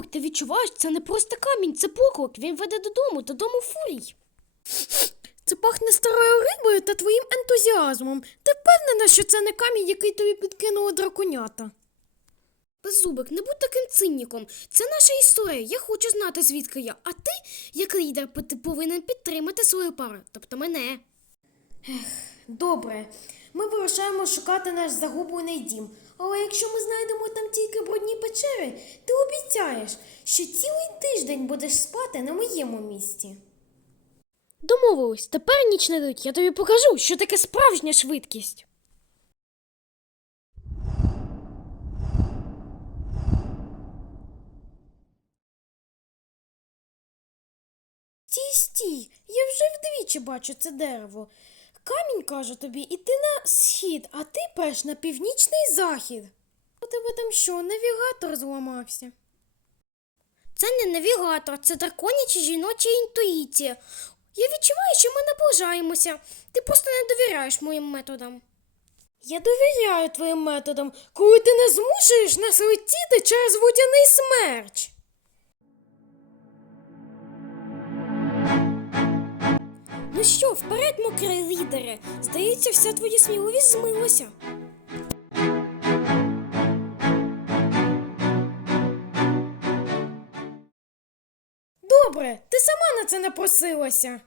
Зубик, ти відчуваєш, це не просто камінь, це поклик. Він веде додому, додому фурій. Це пахне старою рибою та твоїм ентузіазмом. Ти впевнена, що це не камінь, який тобі підкинуло драконята? Беззубик, не будь таким цинніком. Це наша історія. Я хочу знати, звідки я. А ти, як лідер, ти повинен підтримати свою пару, тобто мене. Добре, ми вирушаємо шукати наш загублений дім. Але якщо ми знайдемо там тільки брудні печери, ти обіцяєш, що цілий тиждень будеш спати на моєму місці. Домовились, тепер ніч не дуть. Я тобі покажу, що таке справжня швидкість. Стій, стій, я вже вдвічі бачу це дерево. Камінь каже тобі іти на схід, а ти перш на північний захід. У тебе там що, навігатор зламався? Це не навігатор, це драконяча жіноча інтуїція. Я відчуваю, що ми наближаємося. Ти просто не довіряєш моїм методам. Я довіряю твоїм методам, коли ти не змушуєш нас летіти через водяний смерч. Ну що, вперед, мокрий лідере. Здається, вся твоя сміливість змилася. Добре, ти сама на це напросилася.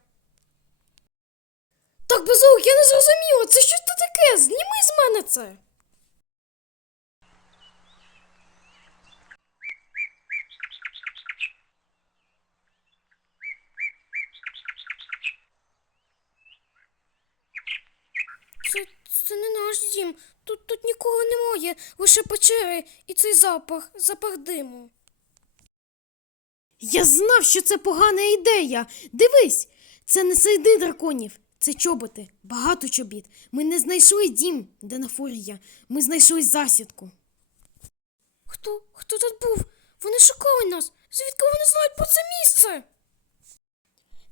Так, Безук, я не зрозуміла, це що це таке? Зніми з мене. Це, це не наш дім. Тут, тут нікого немає, лише печери і цей запах, запах диму. Я знав, що це погана ідея. Дивись, це не сліди драконів, це чоботи, багато чобіт. Ми не знайшли дім, де на фурія. Ми знайшли засідку. Хто? Хто тут був? Вони шукали нас. Звідки вони знають про це місце?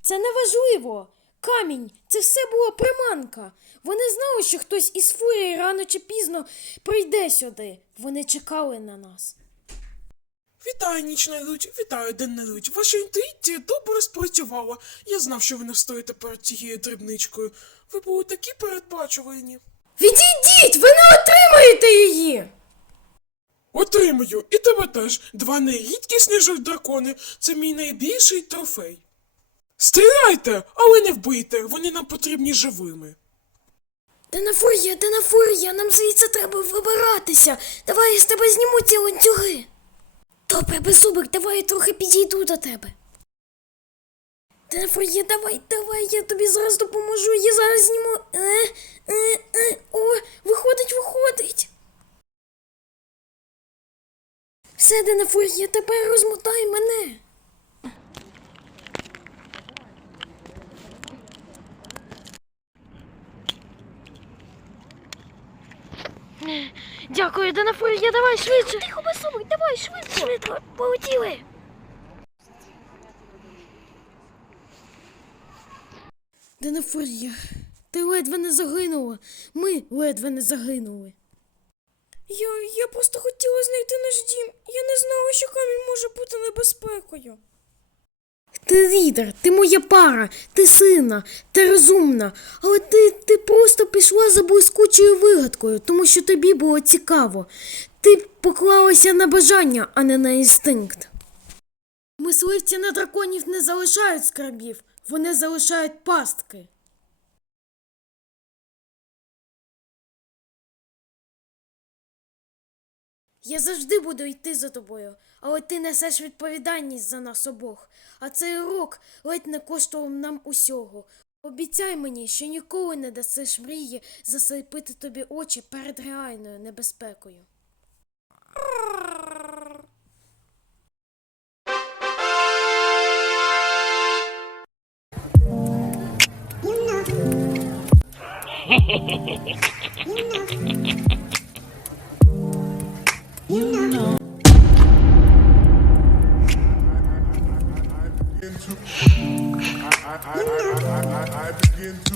Це неважливо. Камінь, це все була приманка. Вони знали, що хтось із фурії рано чи пізно прийде сюди. Вони чекали на нас. Вітаю, нічна лють, вітаю, денна лють. Ваша інтуїція добре спрацювала. Я знав, що ви не стоїте перед цією дрібничкою. Ви були такі передбачувані. Відійдіть! Ви не отримаєте її! Отримаю, і тебе теж. Два найрідкісніших дракони. Це мій найбільший трофей. Стріляйте, але не вбийте, вони нам потрібні живими. Де на фурія, де фурія, нам звідси треба вибиратися. Давай я з тебе зніму ці ланцюги. Добре, беззубик, давай я трохи підійду до тебе. Фурія, давай, давай, я тобі зараз допоможу. Я зараз зніму. Е, е, е, о, виходить, виходить. Все, де на фурія, тепер розмотай мене. Дякую, Денафурія, давай швидше. Тихо, безсумок, давай швидко. Швидко, полетіли. Денафурія, ти ледве не загинула. Ми ледве не загинули. Я, я просто хотіла знайти наш дім. Я не знала, що камінь може бути небезпекою. Ти лідер, ти моя пара, ти сина, ти розумна, але ти, ти просто пішла за блискучою вигадкою, тому що тобі було цікаво. Ти поклалася на бажання, а не на інстинкт. Мисливці на драконів не залишають скарбів, вони залишають пастки. Я завжди буду йти за тобою, але ти несеш відповідальність за нас обох. А цей урок ледь не коштував нам усього. Обіцяй мені, що ніколи не дасиш мрії засліпити тобі очі перед реальною небезпекою. You know. I, I, I, I begin to.